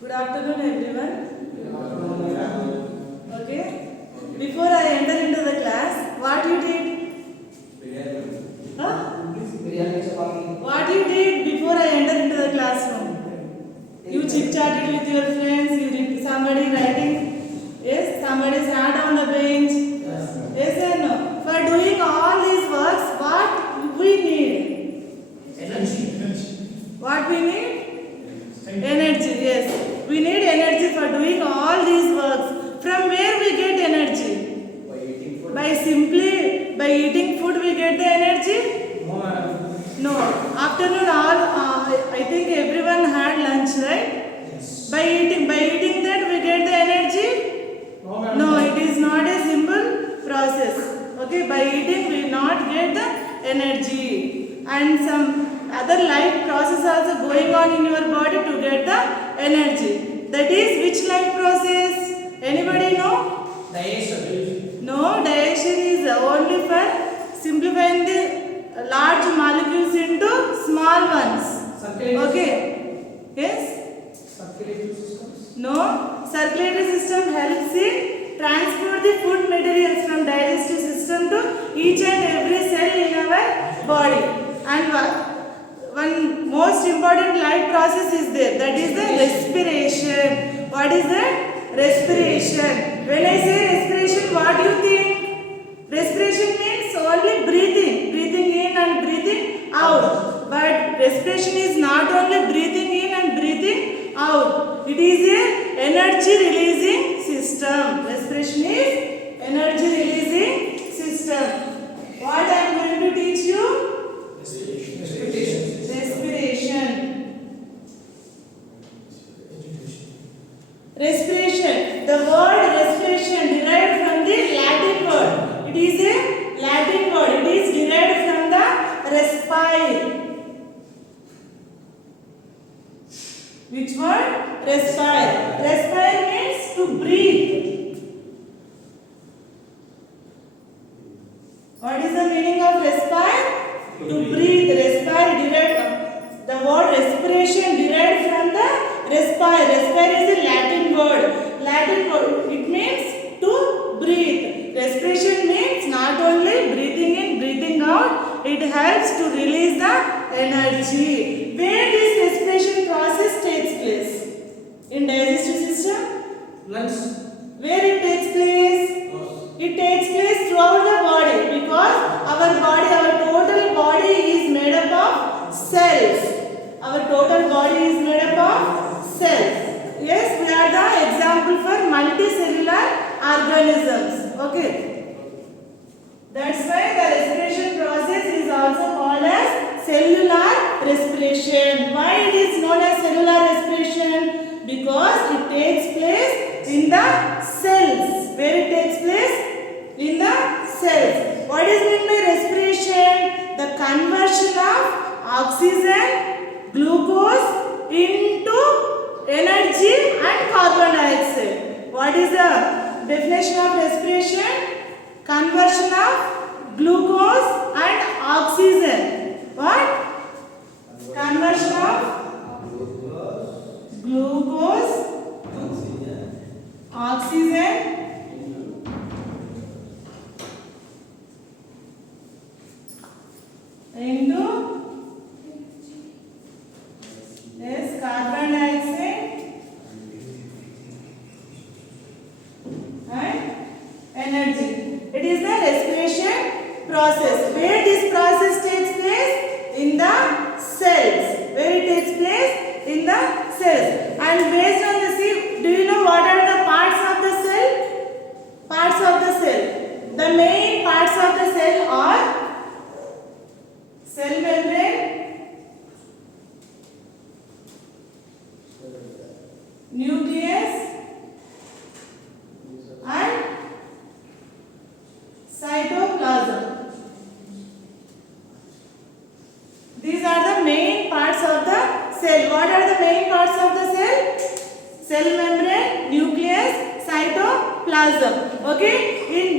Good afternoon, everyone. Okay. Before I enter into the class, what you did? Huh? What you did before I enter into the classroom? You chit chatted with your friends. Somebody writing. Yes. Somebody sat on the bench. Yes or no? For doing all these works, what we need? What we need? Energy, yes. We need energy for doing all these works. From where we get energy? By eating food we get the energy? No. Afternoon I think everyone had lunch, right? Yes. By eating that we get the energy? No, it is not a simple process. Okay, by eating we not get the energy. And some other life process also going on in your body to get the energy. That is which life process? Anybody know? Digestion. No, digestion is only for simplifying the large molecules into small ones. Okay. Yes? Circulatory systems. No. Circulatory system helps in transport the food materials from digestive system to each and every cell in our body. And one most important life process is there. That is the respiration. What is that? Respiration. When I say respiration, what do you think? Respiration means only breathing. Breathing in and breathing out. But respiration is not only breathing in and breathing out. It is a energy releasing system. Respiration is energy releasing system. What I am going to teach you? Respiration. Respiration. The word respiration derived from the Latin word. It is a Latin word. It is derived from the respire. Which word? Respire. Respire means to breathe. What is the meaning of respire? To breathe. Respire derived. The word respiration derived from the respire. Respire is a Latin word. Latin word. It means to breathe. Respiration means not only breathing in, breathing out. It helps to release the energy. Where this respiration process takes place? In digestive system? Lungs. Where it takes place? It takes place throughout the body because our total body is made up of cells. Our total body is made up of cells. Yes, we are the example for multicellular organisms. Okay. That's why the respiration process is also called as cellular respiration. Why it is known as cellular respiration? Because it takes place in the cells. Where it takes place? In the cells. What is meant by respiration? The conversion of oxygen, glucose into energy and carbon dioxide. What is the definition of respiration? Conversion of glucose and oxygen. What? Conversion of glucose, oxygen into carbon dioxide and energy. It is the respiration process. Where this process takes place? In the cells. Where it takes place? In the cells. And based on the do you know what are the parts of the cell? Parts of the cell. The main parts of the cell are cell membrane, nucleus and cytoplasm. These are the main parts of the cell. What are the main parts of the cell? Cell membrane, nucleus, cytoplasm. Okay?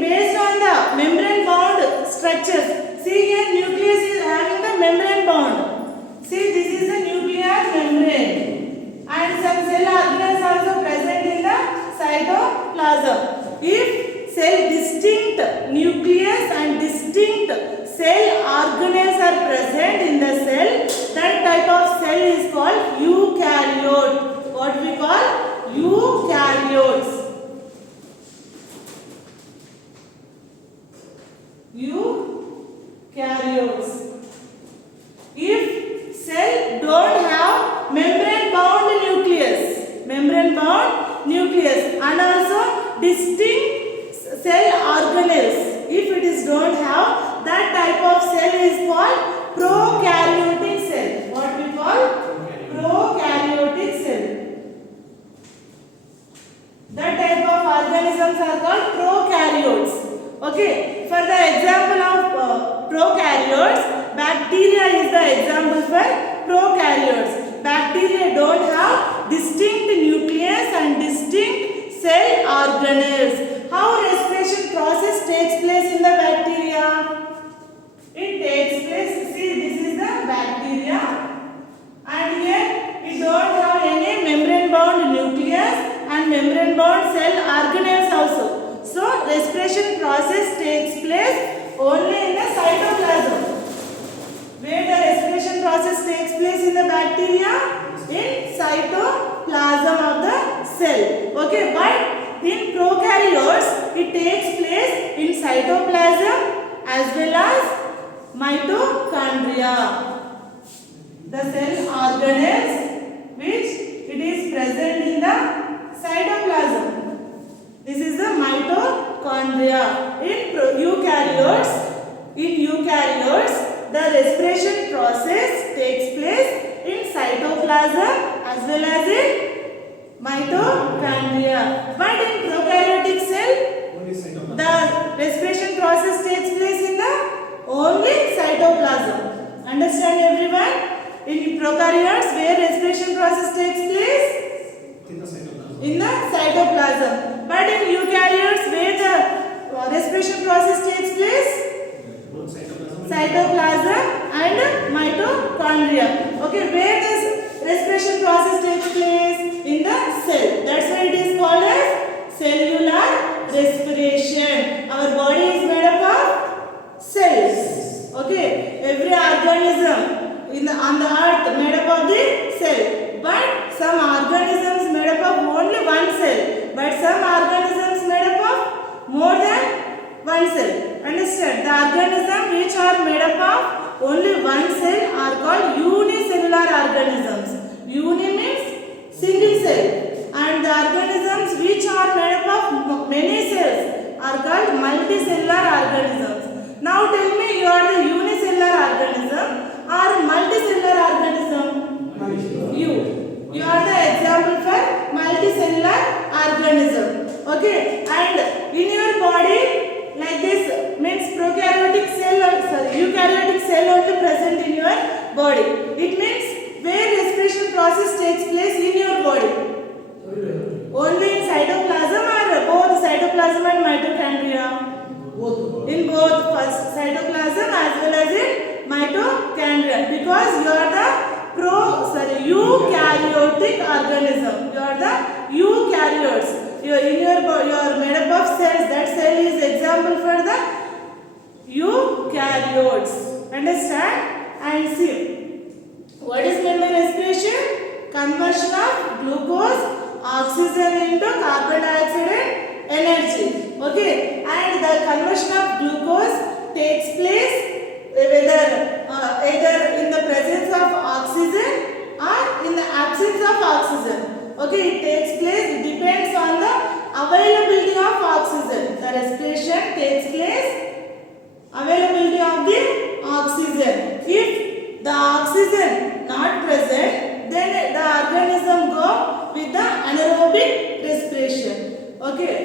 Based on the membrane bound structures. See here, nucleus is having the membrane bound. See, this is the nuclear membrane. And some cell organelles cell distinct nucleus and distinct cell organelles are present in the cell, that type of cell is called eukaryote. What we call eukaryotes. Eukaryotes. If cell don't have membrane bound nucleus and also distinct cell organelles, if it is don't have, that type of cell is called prokaryotic cell. What we call prokaryotic cell. That type of organisms are called prokaryotes. Okay, for the example of prokaryotes, bacteria is the example for prokaryotes. Bacteria don't have distinct nucleus and distinct cell organelles. How respiration process takes place in the bacteria? It takes place, see, this is the bacteria, and here it don't have any membrane bound nucleus and membrane bound cell organelles also. So respiration process takes place only in the cytoplasm. Where the respiration process takes place in the bacteria? In cytoplasm of the cell. Okay, but in prokaryotes it takes place in cytoplasm as well as mitochondria. The cell organelles which it is present in the cytoplasm. This is the mitochondria. In eukaryotes, the respiration process takes place in cytoplasm as well as in mitochondria. But in prokaryotic cell, the respiration process takes place in the only cytoplasm. Understand everyone? In prokaryotes, where respiration process takes place? In the cytoplasm. But in eukaryotes, where the respiration process takes place? Cytoplasm and mitochondria. Okay, where this respiration process takes place? In the cell. That's why it is called as cellular respiration. Our body is made up of cells. Okay, every organism on the earth made up of the cell. But some organisms made up of only one cell. But some organisms made up of more than one cell. Understand? The organisms which are made up of only one cell are called unicellular organisms. Uni means single cell. And the organisms which are made up of many cells are called multicellular organisms. Now tell me, you are the unicellular organism or multicellular organism? You are the example for multicellular organism. Okay, and in your body, like this means eukaryotic cell only present in your body. It means where respiration process takes place in your body. Only in cytoplasm or both cytoplasm and mitochondria? Both. In both, first cytoplasm as well as in mitochondria, because you are the eukaryotic organism. You are the eukaryotes. You are made up of cells. That cell is example for the eukaryotes. Understand? And see, what is meant by respiration? Conversion of glucose, oxygen into carbon dioxide and energy. Okay, and the conversion of glucose takes place either in the presence of oxygen or in the absence of oxygen. Okay, it takes place, it depends on the availability of oxygen. The respiration takes place, availability of the oxygen. If the oxygen not present, then the organism go with the anaerobic respiration. Okay.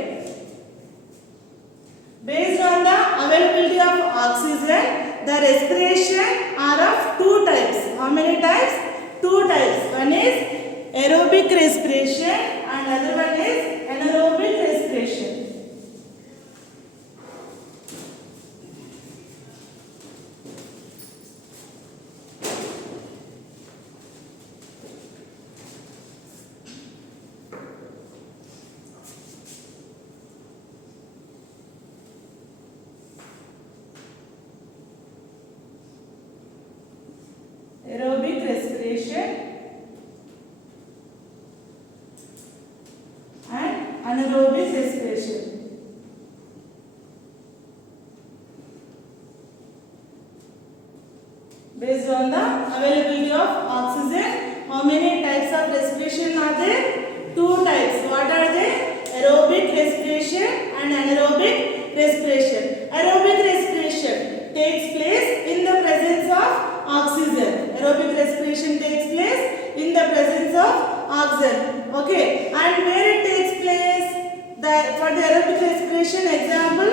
Based on the availability of oxygen, the respiration are of two types. How many types? Two types. One is aerobic respiration and other one is anaerobic respiration. respiration and anaerobic respiration. Based on the availability of oxygen, how many types of respiration are there? Two types. What are they? Aerobic respiration and anaerobic respiration. Aerobic respiration takes place in the presence of oxygen. Aerobic respiration takes place in the presence of oxygen. Okay. And where it takes place? For the aerobic respiration example,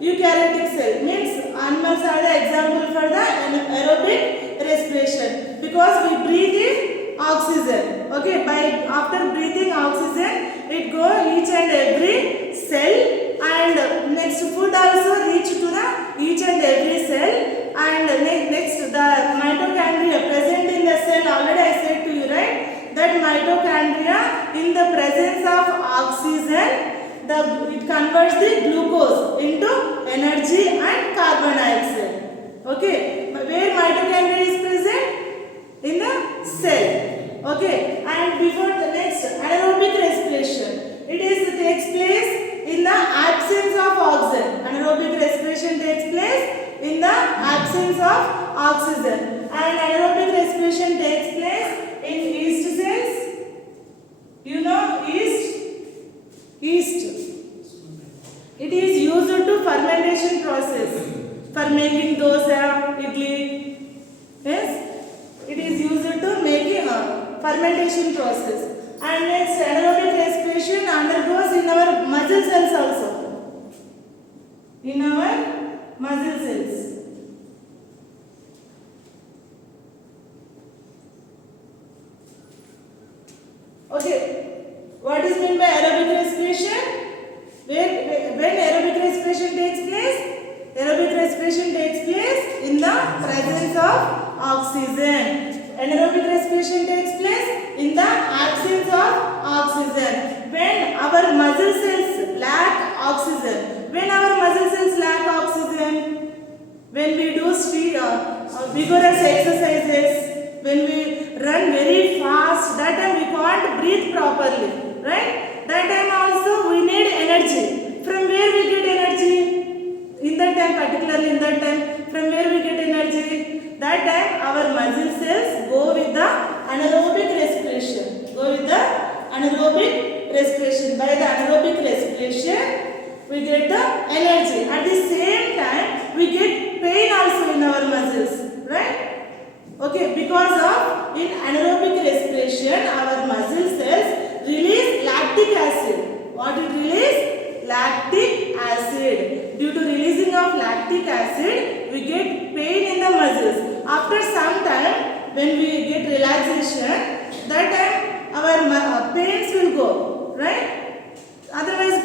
eukaryotic cell means animals are the example for the aerobic respiration because we breathe in oxygen. Okay, after breathing oxygen, it go each and every cell, and next food also reach to the each and every cell, and next the mitochondria present in the cell. Already I said to you, right, that mitochondria in the presence of oxygen, it converts the glucose into energy and carbon dioxide. Okay, where mitochondria is present? In the cell. Okay, and before the next anaerobic respiration, it takes place in the absence of oxygen. Anaerobic respiration takes place in the absence of oxygen, and anaerobic respiration takes place in yeast cells. You know yeast. It is used to fermentation process for making dosa, idli. Yes, it is used to making fermentation process. And next anaerobic respiration undergoes in our muscle cells also. In our muscle cells. Okay, what is meant by aerobic respiration? When aerobic respiration takes place? Aerobic respiration takes place in the presence of oxygen. Anaerobic respiration takes place in the absence of oxygen. When our muscle cells lack oxygen. When our muscle cells lack oxygen? When we do vigorous exercises, when we run very fast, that time we can't breathe properly, right? That time also we need energy. From where we get energy? In that time, particularly in that time, from where we get energy? That time our muscle cells go with the anaerobic respiration. By the anaerobic respiration, we get the energy. At the same time, we get pain also in our muscles, right? Okay, because of in anaerobic respiration, our muscle cells release lactic acid. What it release? Lactic acid. Due to releasing of lactic acid, we get pain in the muscles. After some time, when we get relaxation, that time our pains will go, right? Otherwise,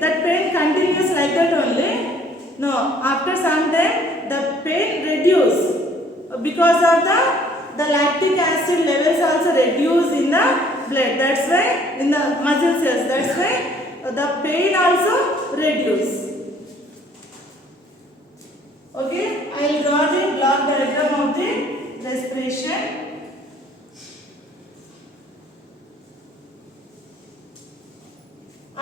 that pain continues like that only. No, after some time, the pain reduce because of the lactic acid levels also reduce in the blood. That's why in the muscle cells. That's why the pain also reduce. Okay, I will draw the block diagram of the respiration.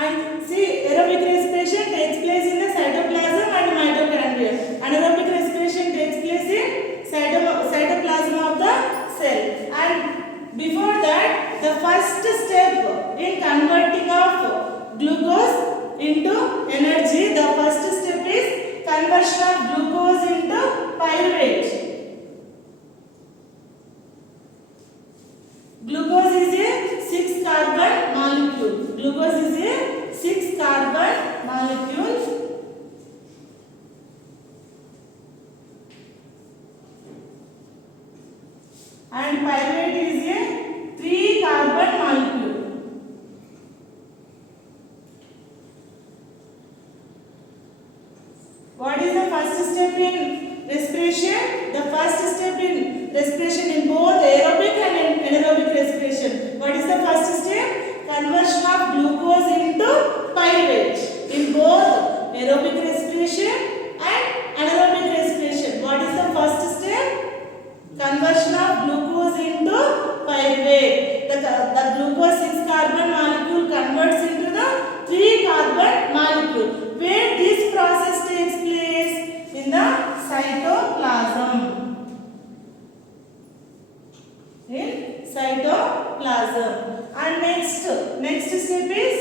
And see, aerobic respiration takes place in the cytoplasm and mitochondria. Anaerobic respiration takes place in cytoplasm of the cell. And before that, the first step in converting of glucose into energy, the first step is conversion of glucose into pyruvate. Glucose is a 6-carbon molecule. Glucose is a 6-carbon molecule. And pyruvate is a 3-carbon molecule. What is the first step in respiration? The first step in respiration in both aerobic and anaerobic respiration. What is the first step? Conversion of glucose into pyruvate. In both aerobic respiration and anaerobic respiration. What is the first step? Conversion of glucose carbon molecule converts into the 3 carbon molecule. Where this process takes place? In the cytoplasm. In cytoplasm. And next step is,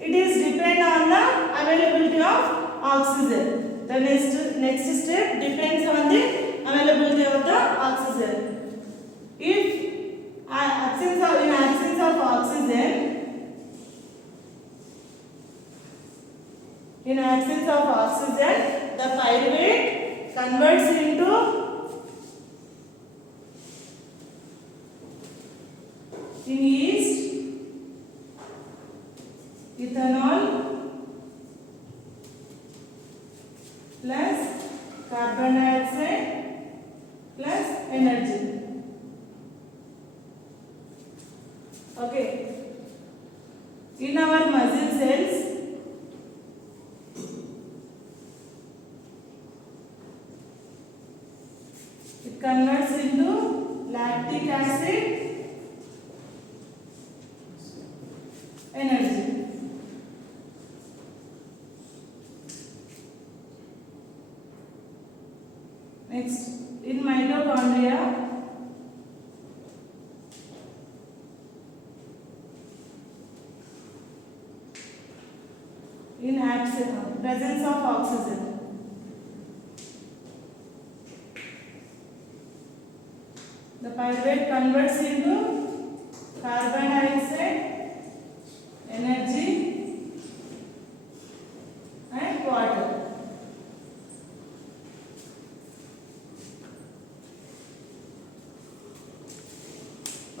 it is depend on the availability of oxygen. The next step depends on the availability of the oxygen. If in absence of oxygen, the pyruvate converts into in yeast, ethanol plus carbon dioxide plus energy. Okay. In our muscle cells, it converts into lactic acid, energy. Next, in mitochondria, in presence of oxygen, the pyruvate converts into carbon dioxide, energy and water.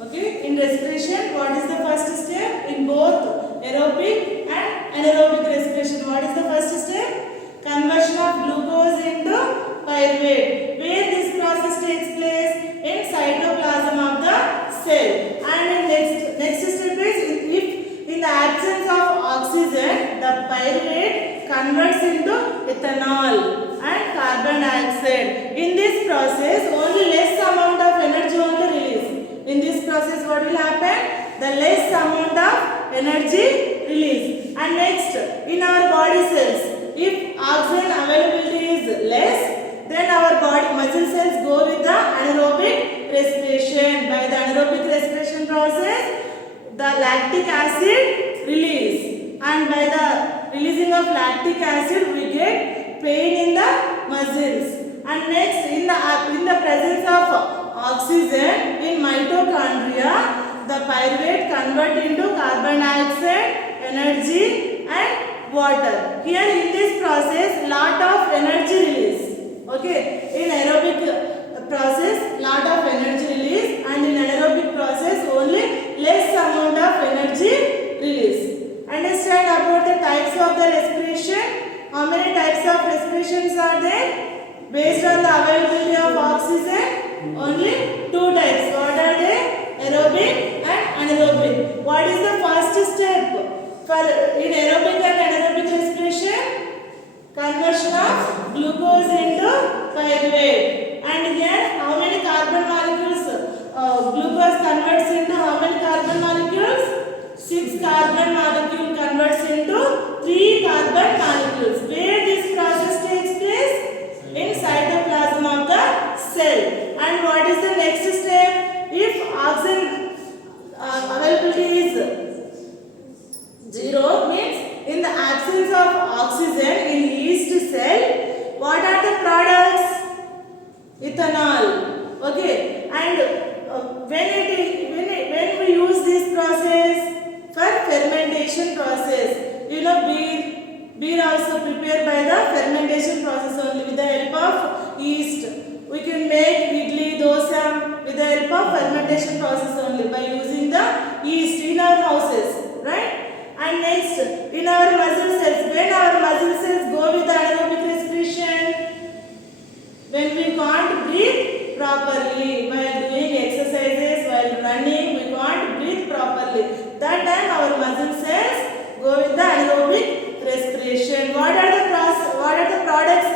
Okay, in respiration, what is the first step? In both aerobic and anaerobic respiration, what is the first step? Conversion of glucose into pyruvate. Where this process takes place? In cytoplasm of the cell. And in next step is, if in the absence of oxygen, the pyruvate converts into ethanol and carbon dioxide. In this process, only less amount of energy only release. In this process, what will happen? The less amount of energy release. And next, in our body cells, if oxygen availability is less, then our body muscle cells go with the anaerobic respiration. By the anaerobic respiration process, the lactic acid release, and by the releasing of lactic acid, we get pain in the muscles. And next, in the presence of oxygen in mitochondria, the pyruvate convert into carbon dioxide, energy and water. Here in this process, lot of energy release. Okay, in aerobic process, lot of energy release, and in anaerobic process, only less amount of energy release. Understand about the types of the respiration? How many types of respirations are there? Based on the availability of oxygen, only 2 types. What are they? Aerobic and anaerobic. What is the first step for in aerobic and anaerobic respiration? Conversion of glucose into pyruvate. And here, how many carbon molecules? Glucose converts into how many carbon molecules? 6 carbon molecule converts into 3 carbon molecules. Where this process takes place? In cytoplasm of the cell. And what is the next step? If oxygen availability is 0, means in the absence of oxygen in yeast cell, what are the products? Ethanol. Okay. And when we use this process for fermentation process, you know, beer also prepared by the fermentation process only with the help of yeast. We can make idli, dosa with the help of fermentation process only by using the yeast in our houses, right? And next, in our muscle cells, when our muscle cells go with the anaerobic respiration, when we can't breathe properly while doing exercises, while running, we can't breathe properly. That time our muscle cells go with the anaerobic respiration. What are the products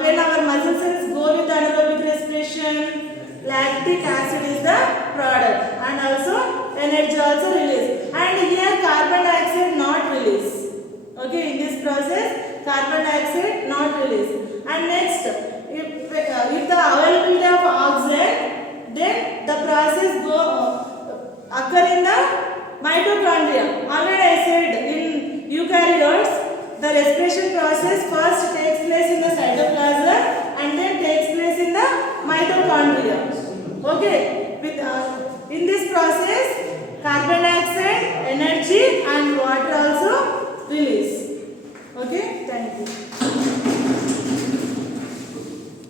when our muscle cells go with the anaerobic respiration? Lactic acid is the product, and also energy also released. And here carbon dioxide not released. And next, if the availability of oxygen, then the process occur in the mitochondria. Already I said in eukaryotes, the respiration process first